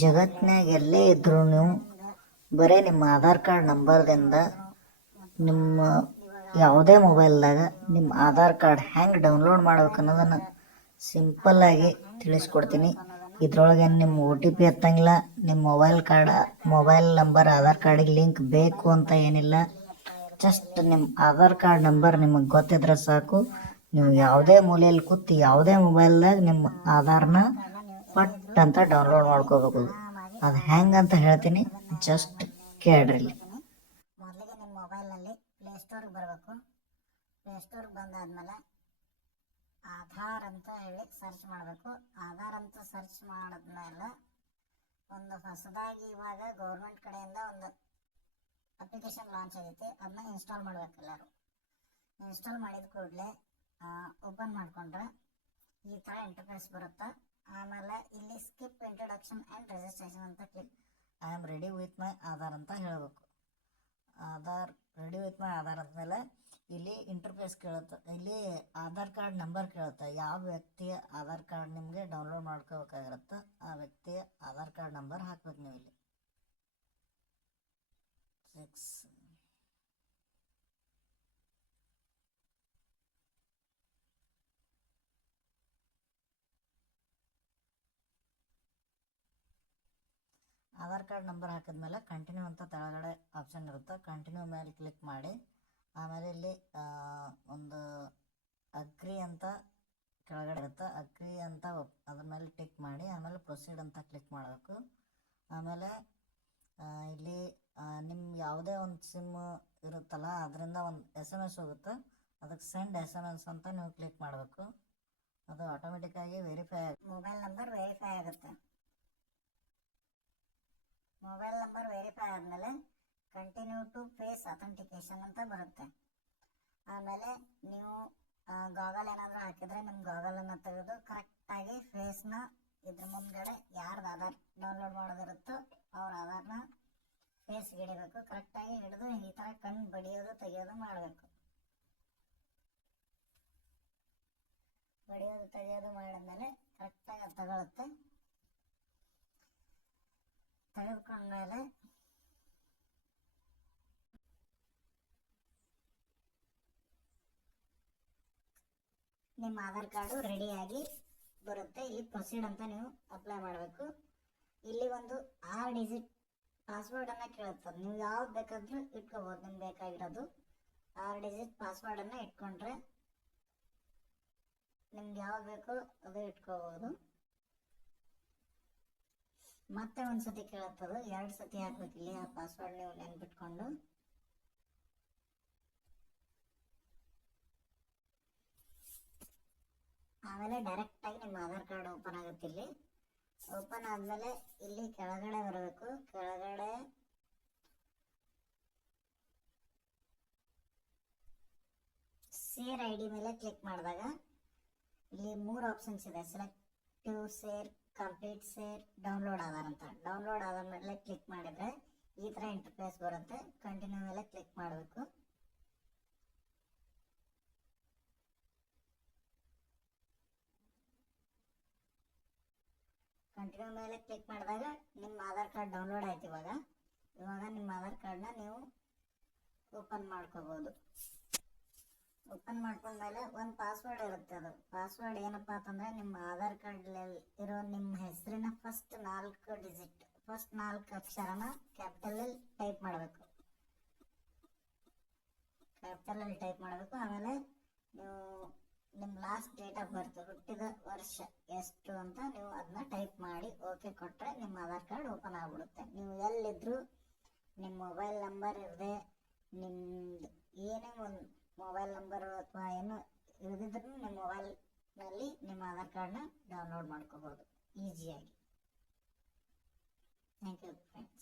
ಜಗತ್ನ್ಯಾಗ ಎಲ್ಲೇ ನೀವು ಬರೀ ನಿಮ್ಮ ಆಧಾರ್ ಕಾರ್ಡ್ ನಂಬರ್ದಿಂದ ನಿಮ್ಮ ಯಾವುದೇ ಮೊಬೈಲ್ದಾಗ ನಿಮ್ಮ ಆಧಾರ್ ಕಾರ್ಡ್ ಹೆಂಗೆ ಡೌನ್ಲೋಡ್ ಮಾಡ್ಬೇಕು ಅನ್ನೋದನ್ನು ಸಿಂಪಲ್ಲಾಗಿ ತಿಳಿಸ್ಕೊಡ್ತೀನಿ. ಇದ್ರೊಳಗೆ ನಿಮ್ಮ ಒ ಟಿ ಪಿ ಎತ್ತಂಗಿಲ್ಲ, ನಿಮ್ಮ mobile card, mobile number, Aadhaar ಕಾರ್ಡಿಗೆ ಲಿಂಕ್ ಬೇಕು ಅಂತ ಏನಿಲ್ಲ. ಜಸ್ಟ್ ನಿಮ್ಮ ಆಧಾರ್ ಕಾರ್ಡ್ ನಂಬರ್ ನಿಮಗೆ ಗೊತ್ತಿದ್ರೆ ಸಾಕು. ನೀವು ಯಾವುದೇ ಮೂಲೆಯಲ್ಲಿ ಕೂತು ಯಾವುದೇ ಮೊಬೈಲ್ದಾಗ ನಿಮ್ಮ ಆಧಾರ್ನ ಪಟ್ ಅಂತ ಡೌನ್ಲೋಡ್ ಮಾಡ್ಕೋಬೇಕು. ಅದು ಹೆಂಗೆ ಅಂತ ಹೇಳ್ತೀನಿ ಜಸ್ಟ್ ಕೇಳ್ರಿ. ಮೊದಲಿಗೆ ನಿಮ್ಮ ಮೊಬೈಲ್ನಲ್ಲಿ ಪ್ಲೇಸ್ಟೋರ್ಗೆ ಬರಬೇಕು. ಪ್ಲೇಸ್ಟೋರ್ಗೆ ಬಂದಾದ್ಮೇಲೆ ಆಧಾರ್ ಅಂತ ಹೇಳಿ ಸರ್ಚ್ ಮಾಡಬೇಕು. ಆಧಾರ್ ಅಂತ ಸರ್ಚ್ ಮಾಡಿದ್ಮೇಲೆ ಒಂದು ಹೊಸದಾಗಿ ಇವಾಗ ಗೌರ್ಮೆಂಟ್ ಕಡೆಯಿಂದ ಒಂದು ಅಪ್ಲಿಕೇಶನ್ ಲಾಂಚ್ ಆಗೈತಿ. ಅದನ್ನ ಇನ್ಸ್ಟಾಲ್ ಮಾಡ್ಬೇಕು ಎಲ್ಲರೂ. ಇನ್ಸ್ಟಾಲ್ ಮಾಡಿದ ಕೂಡಲೇ ಓಪನ್ ಮಾಡಿಕೊಂಡ್ರೆ ಈ ಥರ ಇಂಟರ್ಫೇಸ್ ಬರುತ್ತೆ? ಆಮೇಲೆ ಇಲ್ಲಿ ಸ್ಕಿಪ್ ಇಂಟ್ರೊಡಕ್ಷನ್ ಆ್ಯಂಡ್ ರಿಜಿಸ್ಟ್ರೇಷನ್ ಅಂತ click I am ready with my Aadhaar ಅಂತ ಹೇಳಬೇಕು. Aadhaar ready with my Aadhaar ಅಂದಮೇಲೆ ಇಲ್ಲಿ ಇಂಟರ್ಫೇಸ್ ಕೇಳುತ್ತೆ. ಇಲ್ಲಿ ಆಧಾರ್ ಕಾರ್ಡ್ ನಂಬರ್ ಕೇಳುತ್ತೆ. ಯಾವ ವ್ಯಕ್ತಿಯ ಆಧಾರ್ ಕಾರ್ಡ್ ನಿಮಗೆ ಡೌನ್ಲೋಡ್ ಮಾಡ್ಕೋಬೇಕಾಗಿರುತ್ತೆ, ಆ ವ್ಯಕ್ತಿಯ ಆಧಾರ್ ಕಾರ್ಡ್ ನಂಬರ್ ಹಾಕ್ಬೇಕು ನೀವು ಇಲ್ಲಿ ಸಿಕ್ಸ್ ಆಧಾರ್ ಕಾರ್ಡ್ ನಂಬರ್ ಹಾಕಿದ್ಮೇಲೆ ಕಂಟಿನ್ಯೂ ಅಂತ ಕೆಳಗಡೆ ಆಪ್ಷನ್ ಇರುತ್ತೆ. ಕಂಟಿನ್ಯೂ ಮೇಲೆ ಕ್ಲಿಕ್ ಮಾಡಿ, ಆಮೇಲೆ ಇಲ್ಲಿ ಒಂದು ಅಗ್ರಿ ಅಂತ ಕೆಳಗಡೆ ಇರುತ್ತೆ. ಅಗ್ರಿ ಅಂತ ಅದ್ರ ಮೇಲೆ ಟಿಕ್ ಮಾಡಿ, ಆಮೇಲೆ ಪ್ರೊಸೀಡ್ ಅಂತ ಕ್ಲಿಕ್ ಮಾಡಬೇಕು. ಆಮೇಲೆ ಇಲ್ಲಿ ನಿಮ್ಮ ಯಾವುದೇ ಒಂದು ಸಿಮ್ ಇರುತ್ತಲ್ಲ, ಅದರಿಂದ ಒಂದು ಎಸ್ ಎಂ ಎಸ್ ಹೋಗುತ್ತೆ. ಅದಕ್ಕೆ ಸೆಂಡ್ ಎಸ್ ಎಂ ಎಸ್ ಅಂತ ನೀವು ಕ್ಲಿಕ್ ಮಾಡಬೇಕು. ಅದು ಆಟೋಮೆಟಿಕ್ಕಾಗಿ ವೆರಿಫೈ ಆಗುತ್ತೆ ಮೊಬೈಲ್ ನಂಬರ್ ವೆರಿಫೈ ಆಗುತ್ತೆ. ಮೊಬೈಲ್ ನಂಬರ್ ವೆರಿಫೈ ಆದಮೇಲೆ ಕಂಟಿನ್ಯೂ ಟು ಫೇಸ್ ಅಥೆಂಟಿಕೇಶನ್ ಅಂತ ಬರುತ್ತೆ. ಆಮೇಲೆ ನೀವು ಗಾಗಲ್ ಏನಾದರೂ ಹಾಕಿದ್ರೆ ನಿಮ್ಮ ಗಾಗಲನ್ನು ತೆಗೆದು ಕರೆಕ್ಟಾಗಿ ಫೇಸ್ನ ಇದ್ರ ಮುಂದ್ಗಡೆ ಯಾರ್ದು ಆಧಾರ್ ಡೌನ್ಲೋಡ್ ಮಾಡೋದಿರುತ್ತೋ ಅವ್ರ ಆಧಾರ್ನ ಫೇಸ್ಗೆ ಹಿಡಿಬೇಕು. ಕರೆಕ್ಟಾಗಿ ಹಿಡಿದು ಈ ಥರ ಕಣ್ಣು ಬಡಿಯೋದು, ತೆಗೆಯೋದು ಮಾಡಬೇಕು. ಬಡಿಯೋದು, ತೆಗೆಯೋದು ಮಾಡಿದ್ಮೇಲೆ ಕರೆಕ್ಟಾಗಿ ಅದು ತಗೊಳುತ್ತೆ. ತೆಗೆದುಕೊಂಡ್ಮೇಲೆ ನಿಮ್ಮ ಆಧಾರ್ ಕಾರ್ಡು ರೆಡಿಯಾಗಿ ಬರುತ್ತೆ. ಇಲ್ಲಿ ಪ್ರೊಸೀಡ್ ಅಂತ ನೀವು ಅಪ್ಲೈ ಮಾಡಬೇಕು. ಇಲ್ಲಿ ಒಂದು ಆರು ಡಿಜಿಟ್ ಪಾಸ್ವರ್ಡನ್ನು ಕೇಳುತ್ತೆ. ನೀವು ಯಾವ್ದು ಬೇಕಾದರೂ ಇಟ್ಕೋಬೋದು. ನಿಮ್ಗೆ ಬೇಕಾಗಿರೋದು ಆರು ಡಿಜಿಟ್ ಪಾಸ್ವರ್ಡನ್ನು ಇಟ್ಕೊಂಡ್ರೆ ನಿಮ್ಗೆ ಯಾವ್ದು ಬೇಕೋ ಅದು ಇಟ್ಕೋಬೋದು. ಮತ್ತೆ ಒಂದ್ಸತಿ ಕೇಳತ್ತದು, ಎರಡು ಸತಿ ಹಾಕ್ಬೇಕು ಇಲ್ಲಿ ಆ ಪಾಸ್ವರ್ಡ್ ನೀವು ನೆನ್ಪಿಟ್ಕೊಂಡು ಆಮೇಲೆ ಡೈರೆಕ್ಟ್ ಆಗಿ ನಿಮ್ಮ ಆಧಾರ್ ಕಾರ್ಡ್ ಓಪನ್ ಆಗುತ್ತೆ ಇಲ್ಲಿ. ಓಪನ್ ಆದ್ಮೇಲೆ ಇಲ್ಲಿ ಕೆಳಗಡೆ ಬರಬೇಕು. ಕೆಳಗಡೆ ಸೇರ್ ಐ ಡಿ ಮೇಲೆ ಕ್ಲಿಕ್ ಮಾಡಿದಾಗ ಇಲ್ಲಿ ಮೂರು ಆಪ್ಷನ್ಸ್ ಇದೆ. Selective share, complete share, download Aadhaar ಅಂತ. ಡೌನ್ಲೋಡ್ ಆದ ಮೇಲೆ ಕ್ಲಿಕ್ ಮಾಡಿದ್ರೆ ಈ ಥರ ಇಂಟರ್ಫೇಸ್ ಬರುತ್ತೆ. ಕಂಟಿನ್ಯೂ ಮೇಲೆ ಕ್ಲಿಕ್ ಮಾಡಬೇಕು. ಕಂಟಿನ್ಯೂ ಮೇಲೆ ಕ್ಲಿಕ್ ಮಾಡಿದಾಗ ನಿಮ್ಮ ಆಧಾರ್ ಕಾರ್ಡ್ ಡೌನ್ಲೋಡ್ ಆಯ್ತು ಇವಾಗ. ಇವಾಗ ನಿಮ್ಮ ಆಧಾರ್ ಕಾರ್ಡ್ನ ನೀವು ಓಪನ್ ಮಾಡ್ಕೋಬೋದು. ಓಪನ್ ಮಾಡ್ಕೊಂಡ್ಮೇಲೆ ಒಂದು ಪಾಸ್ವರ್ಡ್ ಇರುತ್ತೆ ಅದು. ಪಾಸ್ವರ್ಡ್ ಏನಪ್ಪ ಅಂತಂದ್ರೆ ನಿಮ್ಮ ಆಧಾರ್ ಕಾರ್ಡ್ ಇರೋ ನಿಮ್ಮ ಹೆಸರಿನ ಫಸ್ಟ್ ನಾಲ್ಕು ಡಿಜಿಟ್ ಫಸ್ಟ್ ನಾಲ್ಕು ಅಕ್ಷರನ ಕ್ಯಾಪಿಟಲಲ್ಲಿ ಟೈಪ್ ಮಾಡಬೇಕು. ಕ್ಯಾಪಿಟಲಲ್ಲಿ ಟೈಪ್ ಮಾಡಬೇಕು. ಆಮೇಲೆ ನೀವು ನಿಮ್ಮ ಲಾಸ್ಟ್ ಡೇಟ್ ಆಫ್ ಬರ್ತ್ ಹುಟ್ಟಿದ ವರ್ಷ ಎಷ್ಟು ಅಂತ ನೀವು ಅದನ್ನ ಟೈಪ್ ಮಾಡಿ ಓಕೆ ಕೊಟ್ಟರೆ ನಿಮ್ಮ ಆಧಾರ್ ಕಾರ್ಡ್ ಓಪನ್ ಆಗಿಬಿಡುತ್ತೆ. ನೀವು ಎಲ್ಲಿದ್ದರೂ ನಿಮ್ಮ ಮೊಬೈಲ್ ನಂಬರ್ ಇರದೆ ನಿಮ್ಮದು ಏನೇ ಒಂದು ಮೊಬೈಲ್ ನಂಬರು ಅಥವಾ ಏನು ಇಳಿದಿದ್ರು ನಿಮ್ಮ ಮೊಬೈಲ್ನಲ್ಲಿ ನಿಮ್ಮ ಆಧಾರ್ ಕಾರ್ಡ್ನ ಡೌನ್ಲೋಡ್ ಮಾಡ್ಕೋಬೋದು. ಈಸಿಯಾಗಿ ಥ್ಯಾಂಕ್ ಯು ಫ್ರೆಂಡ್